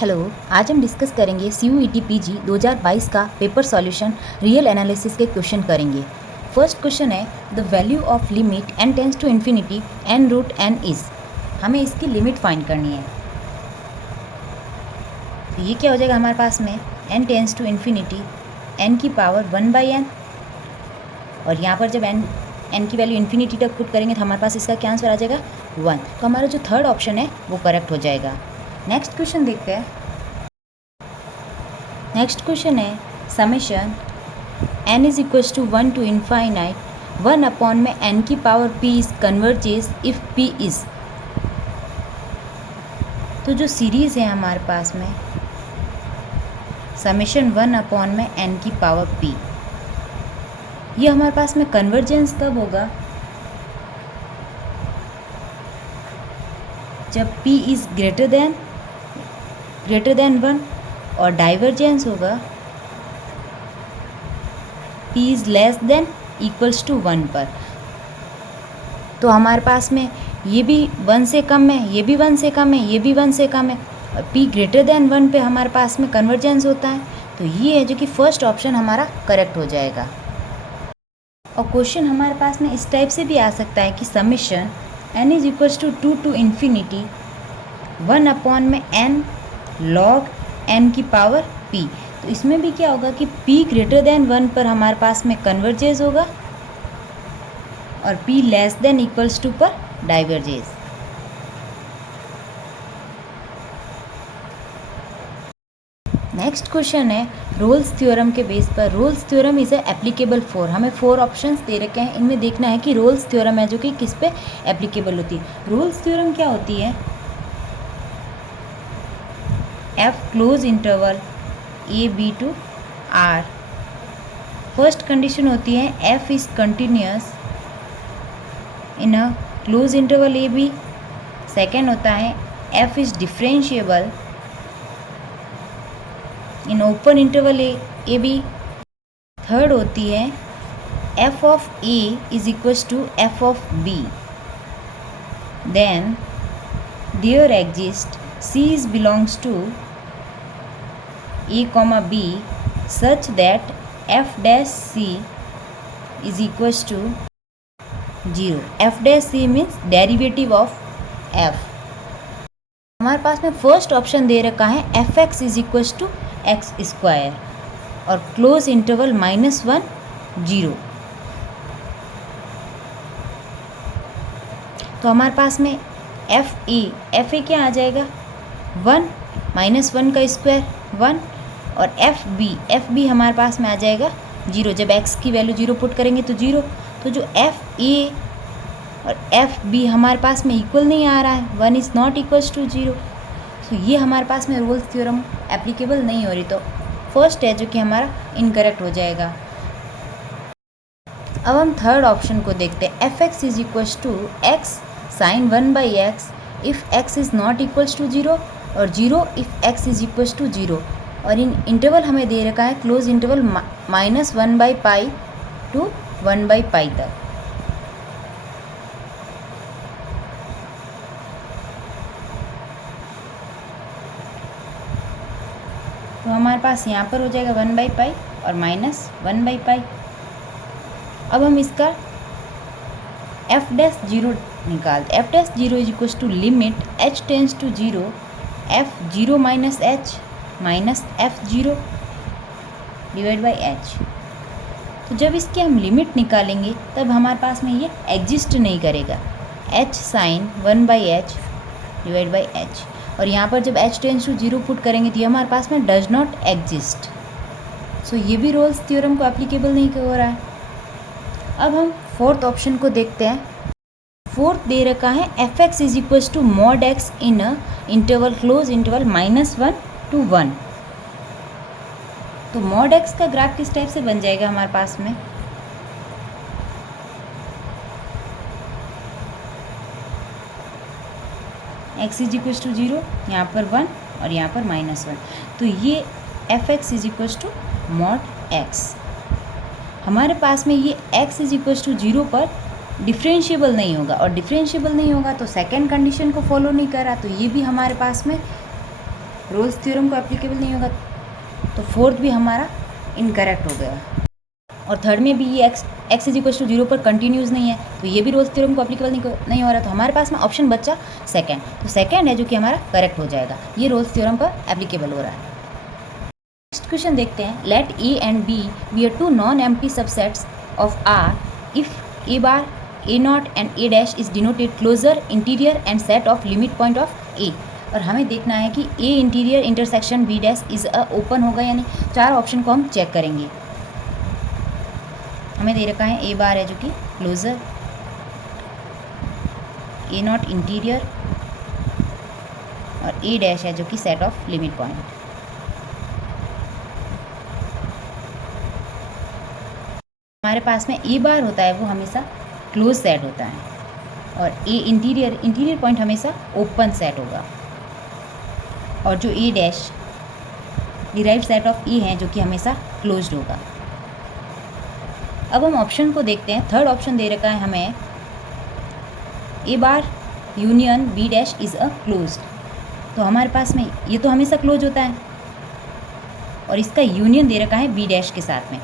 Hello, आज हम discuss करेंगे CUET PG 2022 का पेपर सॉल्यूशन रियल एनालिसिस के क्वेश्चन करेंगे। फर्स्ट क्वेश्चन है the value of limit n tends to infinity n root n is. हमें इसकी लिमिट फाइंड करनी है। तो ये क्या हो जाएगा हमारे पास में n tends to infinity n की पावर 1/n, और यहाँ पर जब n की वैल्यू इन्फिनिटी तक पुट करेंगे तो हमारे पास इसका क्या आंसर आ जाएगा 1। तो हमारा जो थर्ड ऑप्शन है वो करेक्ट हो जाएगा। नेक्स्ट क्वेश्चन देखते हैं। नेक्स्ट क्वेश्चन है summation n is equals to 1 to infinite 1 upon में n की power p is converges if p is. तो जो सीरीज़ है हमारे पास में समेशन 1 अपॉन में n की पावर p, ये हमारे पास में कन्वर्जेंस कब होगा जब p इज ग्रेटर देन 1, और डाइवर्जेंस होगा p is less than equals to 1 पर। तो हमारे पास में ये भी 1 से कम है, ये भी 1 से कम है, ये भी 1 से कम है, और p ग्रेटर देन 1 पे हमारे पास में कन्वर्जेंस होता है। तो ये है जो कि फर्स्ट ऑप्शन हमारा करेक्ट हो जाएगा। और क्वेश्चन हमारे पास में इस टाइप से भी आ सकता है कि summation n is equals to 2 to infinity 1 upon में n लॉग n की पावर p। तो इसमें भी क्या होगा कि p ग्रेटर देन 1 पर हमारे पास में कन्वर्जेस होगा और p less than equals to पर डाइवर्जेस। नेक्स्ट क्वेश्चन है रोल्स थ्योरम के बेस पर। Rolle's theorem is applicable for, हमें 4 ऑप्शंस दे रखे हैं, इनमें देखना है कि रोल्स थ्योरम है जो कि किस पे एप्लीकेबल होती है। रोल्स थ्योरम क्या होती है? f close interval a b to r। First condition होती है f is continuous in a close interval a b। Second होता है f is differentiable in open interval a b. Third होती है f of a is equals to f of b। Then there exist c is belongs to a comma b such that f dash c is equals to 0। f dash c means derivative of f। हमारे पास में first option दे रखा है fx is equals to x square और close interval -1 0। तो हमारे पास में एफ ए क्या आ जाएगा 1 -1 का स्क्वायर 1, और एफ बी हमारे पास में आ जाएगा 0। जब x की वैल्यू 0 पुट करेंगे तो 0। तो जो एफ ए और एफ बी हमारे पास में इक्वल नहीं आ रहा है, 1 इज़ नॉट इक्वल्स टू 0। तो ये हमारे पास में रोल्स थ्योरम एप्लीकेबल नहीं हो रही, तो फर्स्ट है जो कि हमारा इनकरेक्ट हो जाएगा। अब हम थर्ड ऑप्शन को देखते हैं। F x is equals to x sine 1/x if x is not equals to 0, और 0 if x is equals to 0। और इन इंटरवल हमें दे रखा है क्लोज इंटरवल -1/π टू 1/π तक। तो हमारे पास यहाँ पर हो जाएगा 1/π और -1/π। अब हम इसका f डैश 0 निकालते। f dash 0 is equals to limit h tends to 0 f0 minus h minus f0 divide by h। तो जब इसकी हम लिमिट निकालेंगे तब हमारे पास में ये एग्जिस्ट नहीं करेगा, h sine 1/h divide by h। और यहाँ पर जब h टेंस टू 0 पुट करेंगे तो ये हमारे पास में डज नॉट एग्जिस्ट। सो ये भी रोल्स थ्योरम को एप्लीकेबल नहीं हो रहा है। अब हम फोर्थ ऑप्शन को देखते हैं। फोर्थ दे रखा है f x is equals to mod x in a interval close interval -1 to 1। तो मॉड एक्स का ग्राफ किस टाइप से बन जाएगा हमारे पास में? x इज इक्वल्स टू 0, यहाँ पर 1 और यहाँ पर -1। तो ये f x is equals to mod x. हमारे पास में ये x इज इक्वल्स टू 0 पर डिफरेंशिएबल नहीं होगा, और डिफरेंशिएबल नहीं होगा तो सेकंड कंडीशन को फॉलो नहीं कर रहा, तो ये भी हमारे पास में रोल्स थ्योरम को एप्लीकेबल नहीं होगा, तो फोर्थ भी हमारा इनकरेक्ट हो गया। और थर्ड में भी ये x इज इक्वल टू 0 पर कंटिन्यूस नहीं है, तो ये भी रोल्स थ्योरम को एप्लीकेबल नहीं हो रहा। तो हमारे पास में ऑप्शन बचा सेकंड, तो सेकंड है जो कि हमारा करेक्ट हो जाएगा, ये रोल्स थ्योरम पर एप्लीकेबल हो रहा है। नेक्स्ट क्वेश्चन देखते हैं, let A and B B are two non empty subsets of R if A bar A naught and A dash is denoted closure interior and set of limit point of A. और हमें देखना है कि A interior intersection B dash is a open होगा या नहीं। चार option को हम चेक करेंगे। हमें दे रखा है ए बार है जो कि क्लोजर, ए नॉट इंटीरियर और ए डैश है जो कि सेट ऑफ लिमिट पॉइंट। हमारे पास में ए बार होता है वो हमेशा क्लोज सेट होता है और ए इंटीरियर पॉइंट हमेशा ओपन सेट होगा, और जो ए डैश डिराइव्ड सेट ऑफ ए है जो कि हमेशा क्लोज्ड होगा। अब हम ऑप्शन को देखते हैं। थर्ड ऑप्शन दे रखा है हमें A bar union B dash is a closed, तो हमारे पास में ये तो हमेशा क्लोज होता है और इसका यूनियन दे रखा है बी डैश के साथ में।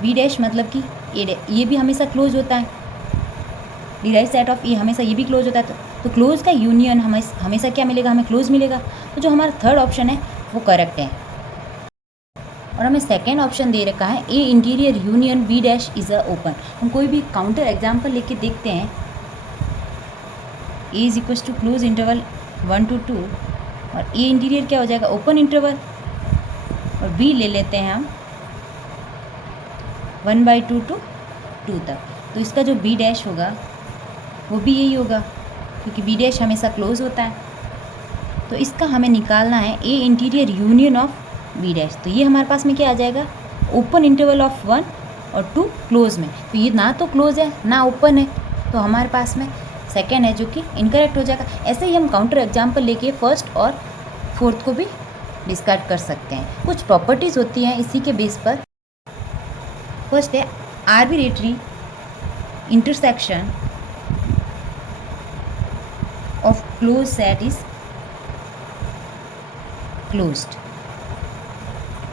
बी डैश मतलब कि ये भी हमेशा क्लोज होता है, डिराइव्ड सेट ऑफ ए हमेशा ये भी क्लोज होता है, तो क्लोज का यूनियन हमेशा क्या मिलेगा, हमें क्लोज मिलेगा। तो जो हमारा थर्ड ऑप्शन है वो करेक्ट है। और हमें सेकेंड ऑप्शन दे रखा है A interior union B dash is a open. हम कोई भी काउंटर एग्जाम्पल लेके देखते हैं, A is equal to close interval 1 to 2 और ए इंटीरियर क्या हो जाएगा, ओपन इंटरवल, और बी ले लेते हैं हम 1/2 to 2 तक। तो इसका जो बी डैश होगा वो भी यही होगा क्योंकि बी डैश हमेशा क्लोज होता है। तो इसका हमें निकालना है A interior union of B dash. तो ये हमारे पास में क्या आ जाएगा, ओपन इंटरवल ऑफ 1 और 2 क्लोज में। तो ये ना तो क्लोज है ना ओपन है, तो हमारे पास में सेकेंड है जो कि इनकरेक्ट हो जाएगा। ऐसे ही हम काउंटर एग्जाम्पल लेके फर्स्ट और फोर्थ को भी डिस्कार्ड कर सकते हैं। कुछ प्रॉपर्टीज़ होती हैं इसी के बेस पर। फर्स्ट है arbitrary intersection of close set is closed,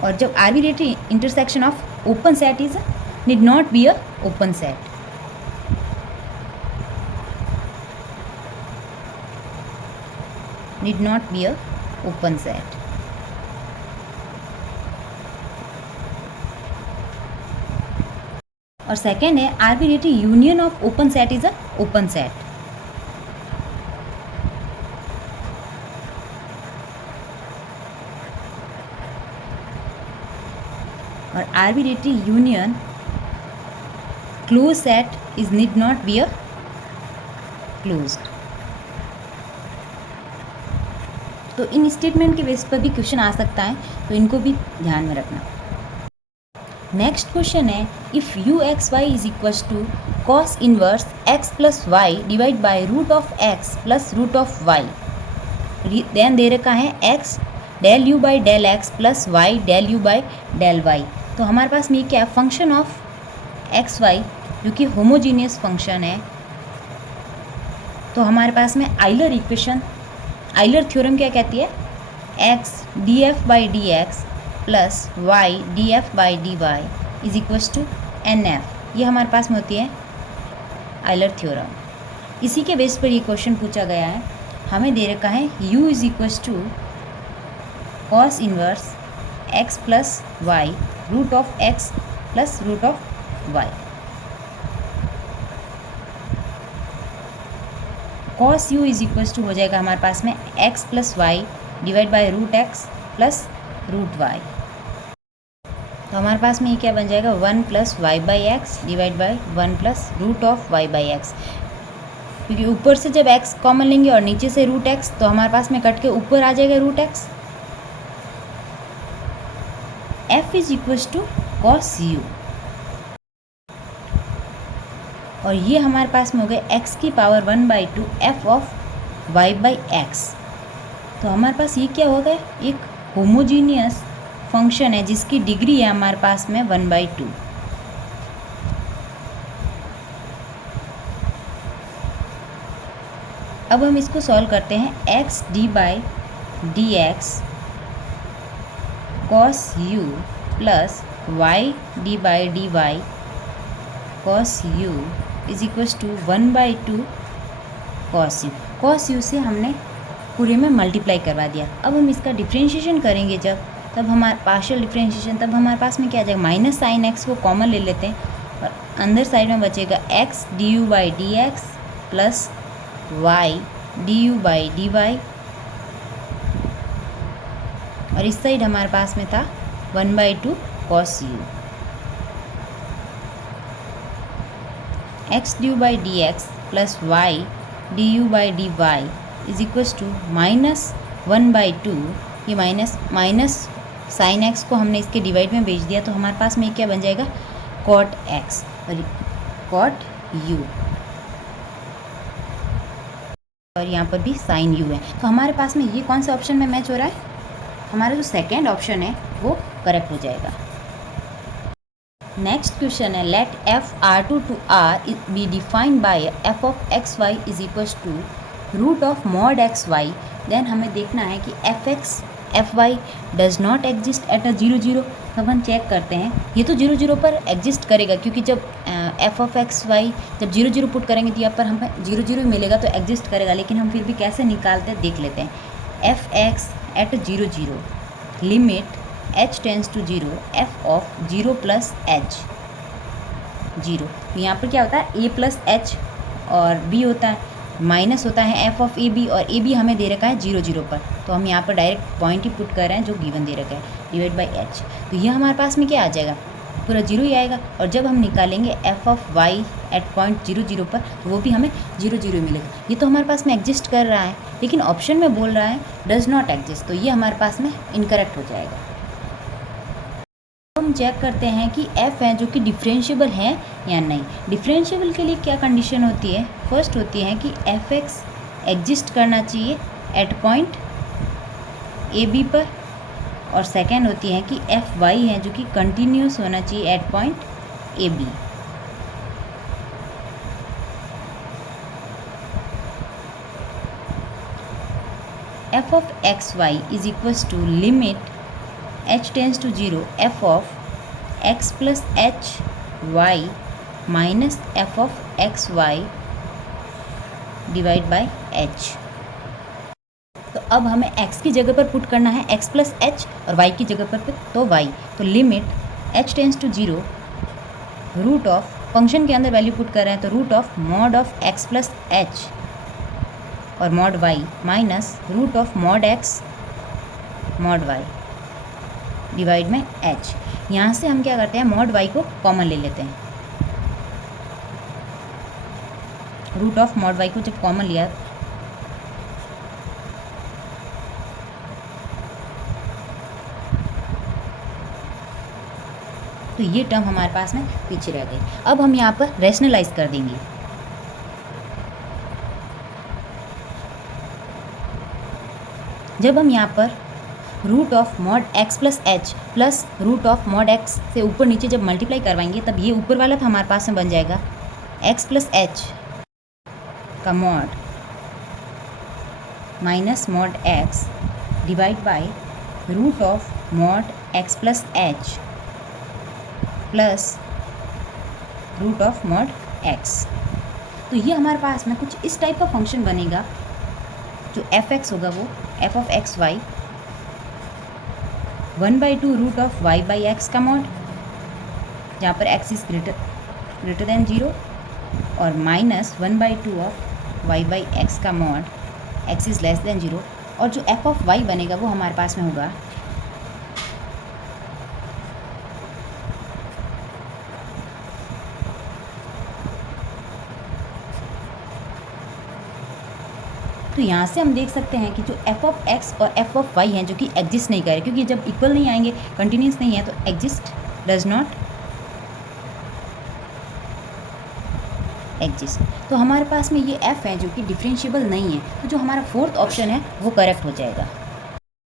और जब arbitrary intersection of open set is need not be a open set. Need not be a open set. और सेकेंड है arbitrary union of open set is a open set. और arbitrary union close set is need not be a closed. तो इन statement के base पर भी question आ सकता है, तो इनको भी ध्यान में रखना। नेक्स्ट क्वेश्चन है if u x y is equal to cos inverse x plus y divide by root of x plus root of y, then दे रखा है x del u by del x plus y del u by del y. तो हमारे पास में क्या है, function of x Y जो कि होमोजीनियस फंक्शन है। तो हमारे पास में आइलर इक्वेशन, आइलर थ्योरम क्या कहती है, x d f by d x plus y d f by d y is equals to n f. ये हमारे पास में होती है आइलर थ्योरम। इसी के बेस पर ये क्वेश्चन पूछा गया है। हमें दे रखा है u is equals to cos inverse x plus y root of x plus root of y. Cos u is equals to हो जाएगा हमारे पास में x plus y divide by root x plus root y. तो हमारे पास में ये क्या बन जाएगा, 1 plus y by x divide by 1 plus root of y by x, क्योंकि ऊपर से जब x कॉमन लेंगे और नीचे से रूट एक्स तो हमारे पास में कट के ऊपर आ जाएगा root x. f is equals to cos u, और ये हमारे पास में हो गए x की power 1/2 f of y by x. तो हमारे पास ये क्या हो गया, एक होमोजीनियस फंक्शन है जिसकी डिग्री है हमारे पास में 1/2। अब हम इसको सॉल्व करते हैं। x d by d x cos u plus y d by d y cos u is equals to 1/2 cos u। cos u से हमने पूरे में मल्टीप्लाई करवा दिया। अब हम इसका डिफ्रेंशिएशन करेंगे जब, तब हमारे पार्शियल डिफ्रेंशिएशन, तब हमारे पास में क्या आ जाएगा, माइनस साइन एक्स को कॉमन ले लेते हैं और अंदर साइड में बचेगा x d u by d x plus y d u by d y, और इस साइड हमारे पास में था 1/2 cos u। X d u by d x plus y d u by d y is equals to -1/2। ये minus sine x को हमने इसके डिवाइड में भेज दिया, तो हमारे पास में क्या बन जाएगा, कॉट एक्स और कॉट यू, और यहाँ पर भी साइन यू है। तो हमारे पास में ये कौन से ऑप्शन में मैच हो रहा है, हमारा जो सेकेंड ऑप्शन है वो करेक्ट हो जाएगा। नेक्स्ट क्वेश्चन है, let f R2 to R be defined by f of x y is equals to root of mod x y. Then हमें देखना है कि f x f y does not exist at a 0 0। अब हम check करते हैं, ये तो 0 0 पर एग्जिस्ट करेगा, क्योंकि जब एफ ऑफ एक्स वाई जब 0 0 पुट करेंगे तो यहाँ पर हमें 0 0 मिलेगा, तो एग्जिस्ट करेगा। लेकिन हम फिर भी कैसे निकालते हैं देख लेते हैं। F x at 0 0 limit h tends to 0 f of 0 plus h 0। तो यहाँ पर क्या होता है, a प्लस एच और b होता है माइनस होता है f ऑफ ए बी, और ए बी हमें दे रखा है 0 0 पर, तो हम यहाँ पर डायरेक्ट पॉइंट ही पुट कर रहे हैं जो गिवन दे रखा है, डिवाइड बाई एच। तो ये हमारे पास में क्या आ जाएगा, पूरा 0 ही आएगा। और जब हम निकालेंगे f of y at point 0 0 पर, तो वो भी हमें 0 0 मिलेगा। ये तो हमारे पास में एग्जिस्ट कर रहा है, लेकिन ऑप्शन में बोल रहा है डज नॉट एग्जिस्ट, तो ये हमारे पास में इनकरेक्ट हो जाएगा। हम चेक करते हैं कि f है जो कि डिफरेंशिएबल है या नहीं। डिफरेंशिएबल के लिए क्या कंडीशन होती है, फर्स्ट होती है कि एफ एक्स एग्जिस्ट करना चाहिए एट पॉइंट ए बी पर, और सेकेंड होती है कि एफ वाई है जो कि कंटिन्यूस होना चाहिए at point a b. F of x y is equals to limit h tends to 0 f of x plus h y minus f of x y divide by h. तो अब हमें x की जगह पर put करना है x plus h, और y की जगह पर तो y। तो limit h tends to 0 root of, function के अंदर वैल्यू पुट कर रहे हैं, तो root of mod of x plus h और mod y minus root of mod x mod y divide में h। यहाँ से हम क्या करते हैं, मॉड y को कॉमन ले लेते हैं। रूट ऑफ मॉड y को जब कॉमन लिया तो ये टर्म हमारे पास में पीछे रह गई। अब हम यहाँ पर रैशनलाइज कर देंगे। जब हम यहाँ पर root of mod x plus h plus root of mod x से ऊपर नीचे जब मल्टीप्लाई करवाएंगे, तब ये ऊपर वाला तो हमारे पास में बन जाएगा एक्स प्लस एच का mod minus mod x divide by root of mod x plus h plus root of mod x. तो ये हमारे पास में कुछ इस टाइप का फंक्शन बनेगा, जो एफ एक्स होगा वो f of x y 1/2 root of y by x का मॉड, जहाँ पर x इज़ ग्रेटर देन 0, और minus 1/2 of y by x का mod x is less than 0। और जो f ऑफ y बनेगा वो हमारे पास में होगा तो यहाँ से हम देख सकते हैं कि जो f ऑफ x और f ऑफ y हैं जो कि एग्जिस्ट नहीं करे, क्योंकि जब इक्वल नहीं आएंगे, कंटिन्यूस नहीं है, तो एग्जिस्ट डज नॉट एग्जिस्ट। तो हमारे पास में ये f है जो कि डिफरेंशिएबल नहीं है, तो जो हमारा फोर्थ ऑप्शन है वो करेक्ट हो जाएगा।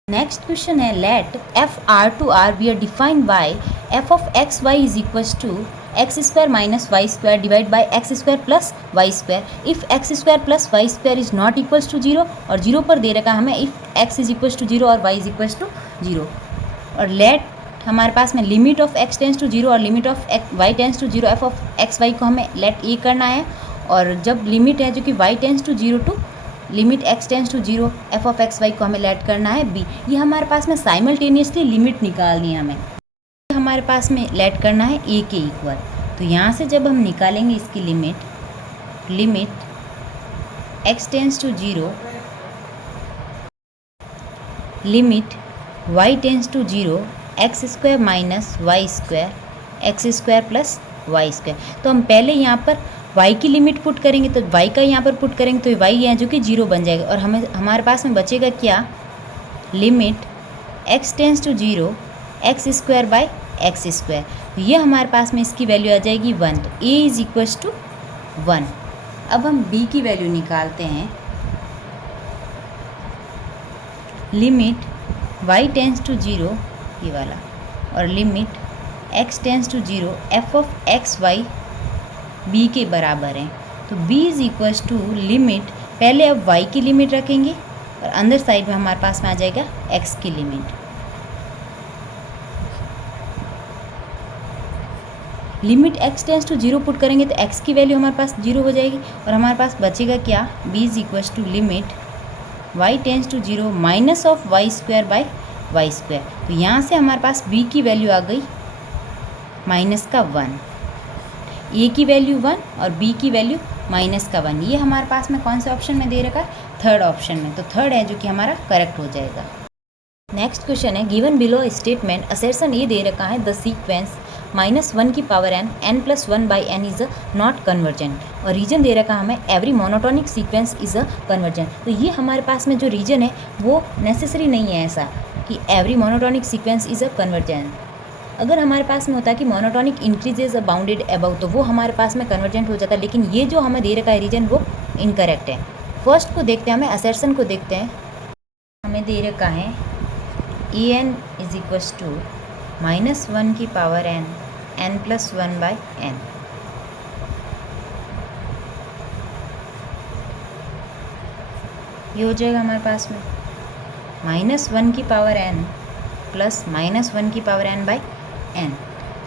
नेक्स्ट क्वेश्चन है, let f R2R be defined by f of x y is equals to x square minus y square divide by x square plus y square if x square plus y square is not equals to 0, और 0 पर दे रखा हमें if x is equals to 0 और Y is equals to 0। और late हमारे पास में limit of x tends to 0 और limit of y tends to 0 f of x y को हमें लेट ए करना है, और जब लिमिट है जो कि y tends to 0 to limit x tends to 0 f of x y को हमें लेट करना है b। ये हमारे पास में साइमल्टेनियसली लिमिट निकालनी है हमें, हमारे पास में लेट करना है a के इक्वल। तो यहाँ से जब हम निकालेंगे इसकी limit x tends to 0 limit y tends to 0 x square minus y square x square plus y square. तो हम पहले यहाँ पर y की लिमिट पुट करेंगे, तो y का यहाँ पर पुट करेंगे तो y है जो कि 0 बन जाएगा, और हमारे पास में बचेगा क्या, limit x tends to 0 x square by x square. तो ये हमारे पास में इसकी वैल्यू आ जाएगी 1, तो a इज इक्वल्स टू 1। अब हम b की वैल्यू निकालते हैं, लिमिट y टेंस टू 0 ये वाला, और limit x tends to 0 f of x y b के बराबर है। तो b is equals to limit, पहले अब y की लिमिट रखेंगे और अंदर साइड में हमारे पास में आ जाएगा x की limit. Limit x tends to 0 put करेंगे तो x की वैल्यू हमारे पास 0 हो जाएगी, और हमारे पास बचेगा क्या, b is equals to limit y tends to 0 minus of y square by y square. तो यहाँ से हमारे पास b की वैल्यू आ गई माइनस का 1, a की वैल्यू 1 और b की वैल्यू माइनस का 1। ये हमारे पास में कौन से ऑप्शन में दे रखा है, थर्ड ऑप्शन में, तो थर्ड है जो कि हमारा करेक्ट हो जाएगा। नेक्स्ट क्वेश्चन है, गिवन बिलो स्टेटमेंट असर्शन ये दे रखा है द सीक्वेंस -1 की power n n+1 by n is a not convergent, और रीजन दे रखा हमें every monotonic sequence is a convergent. तो ये हमारे पास में जो रीजन है वो नेसेसरी नहीं है ऐसा कि every monotonic sequence is a convergent. अगर हमारे पास में होता है कि मोनोटोनिक इंक्रीजेज बाउंडेड अबव, तो वो हमारे पास में कन्वर्जेंट हो जाता है, लेकिन ये जो हमें दे रखा है रीजन वो इनकरेक्ट है। फर्स्ट को देखते हैं, हमें असर्शन को देखते हैं। हमें दे रखा है en इज इक्वल्स टू -1 की power n n+1 by n। ये हो जाएगा हमारे पास में -1 की पावर n प्लस -1 की पावर n बाई n।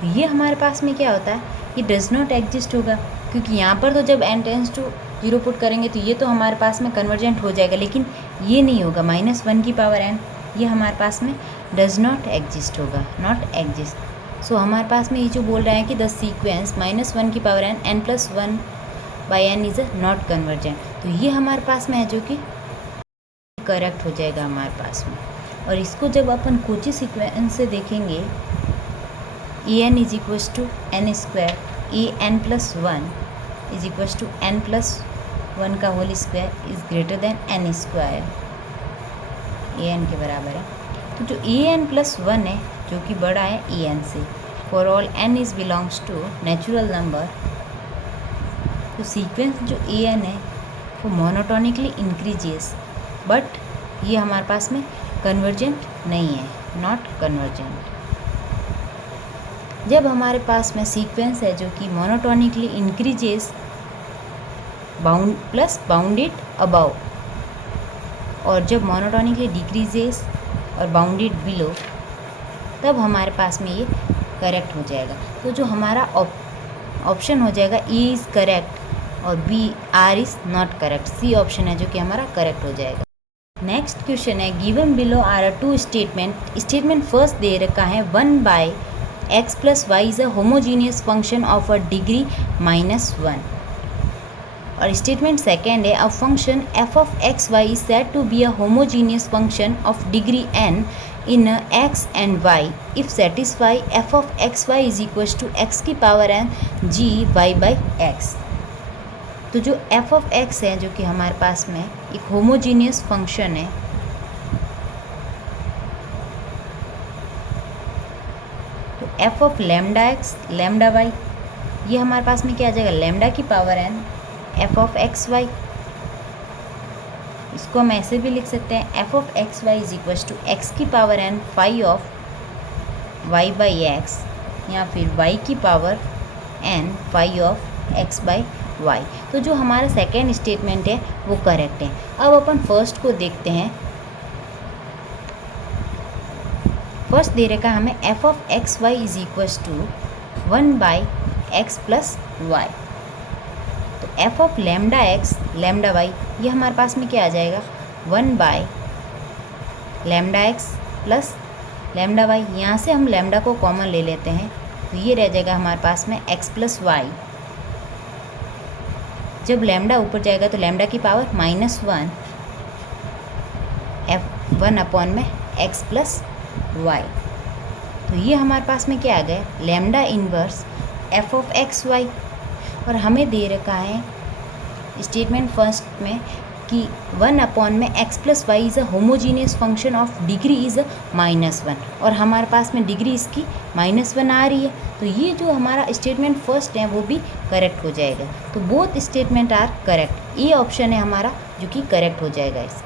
तो ये हमारे पास में क्या होता है, ये डज नॉट एग्जिस्ट होगा, क्योंकि यहाँ पर तो जब n टेंस टू 0 पुट करेंगे तो ये तो हमारे पास में कन्वर्जेंट हो जाएगा, लेकिन ये नहीं होगा। -1 की पावर n ये हमारे पास में डज नॉट एग्जिस्ट होगा, नॉट एग्जिस्ट। सो हमारे पास में ये जो बोल रहा है कि द सीक्वेंस -1 की power n n+1 by n is not convergent, तो ये हमारे पास में है जो कि करेक्ट हो जाएगा हमारे पास में। और इसको जब अपन कोची सीक्वेंस से देखेंगे, an is equals to n square an+1 is equals to n+1 का whole square is greater than n square, an के बराबर है। तो जो an+1 है जो कि बड़ा है en से, for all n is belongs to natural number, तो सीक्वेंस जो an है वो मोनोटोनिकली इंक्रीजेस, बट ये हमारे पास में कन्वर्जेंट नहीं है, नॉट कन्वर्जेंट। जब हमारे पास में सीक्वेंस है जो कि monotonically increases bound plus bounded above, और जब मोनोटोनिकली डिक्रीजेस और बाउंडेड बिलो, तब हमारे पास में ये करेक्ट हो जाएगा। तो जो हमारा ऑप्शन हो जाएगा ए इज़ करेक्ट और B are is not correct, C option है जो कि हमारा करेक्ट हो जाएगा। नेक्स्ट क्वेश्चन है, given below are two statement first दे रखा है 1 by x plus y is a homogeneous function of a degree -1, और स्टेटमेंट सेकेंड है a function f of x y is said to be a homogeneous function of degree n in x and y if satisfy f of x y is equals to x की power n g y by x। तो जो f of x है जो कि हमारे पास में एक होमोजीनियस फंक्शन है, तो f of lambda x lambda y, ये हमारे पास में क्या आ जाएगा, लैम्डा की power n f of x y. इसको हम ऐसे भी लिख सकते हैं f of x y is equals to x की power n phi of y by x, या फिर y की power n phi of x by y। तो जो हमारा सेकेंड स्टेटमेंट है वो करेक्ट है। अब अपन फर्स्ट को देखते हैं। फर्स्ट दे रखा है हमें f of x y is equals to 1/x plus y. तो f of lambda x lambda y ये हमारे पास में क्या आ जाएगा 1/λx प्लस लैम्डा वाई। यहाँ से हम लैम्डा को कॉमन ले लेते हैं तो ये रह जाएगा हमारे पास में x प्लस वाई। जब लैम्डा ऊपर जाएगा तो लैम्डा की पावर -1 f1 अपॉन में x प्लस वाई। तो ये हमारे पास में क्या आ गया lambda inverse f of x y. और हमें दे रखा है स्टेटमेंट फर्स्ट में कि 1 अपॉन में x plus y is a homogeneous function of degree is -1 और हमारे पास में डिग्री इसकी -1 आ रही है। तो ये जो हमारा स्टेटमेंट फर्स्ट है वो भी करेक्ट हो जाएगा। तो बोथ स्टेटमेंट आर करेक्ट। ये ऑप्शन है हमारा जो कि करेक्ट हो जाएगा इसका।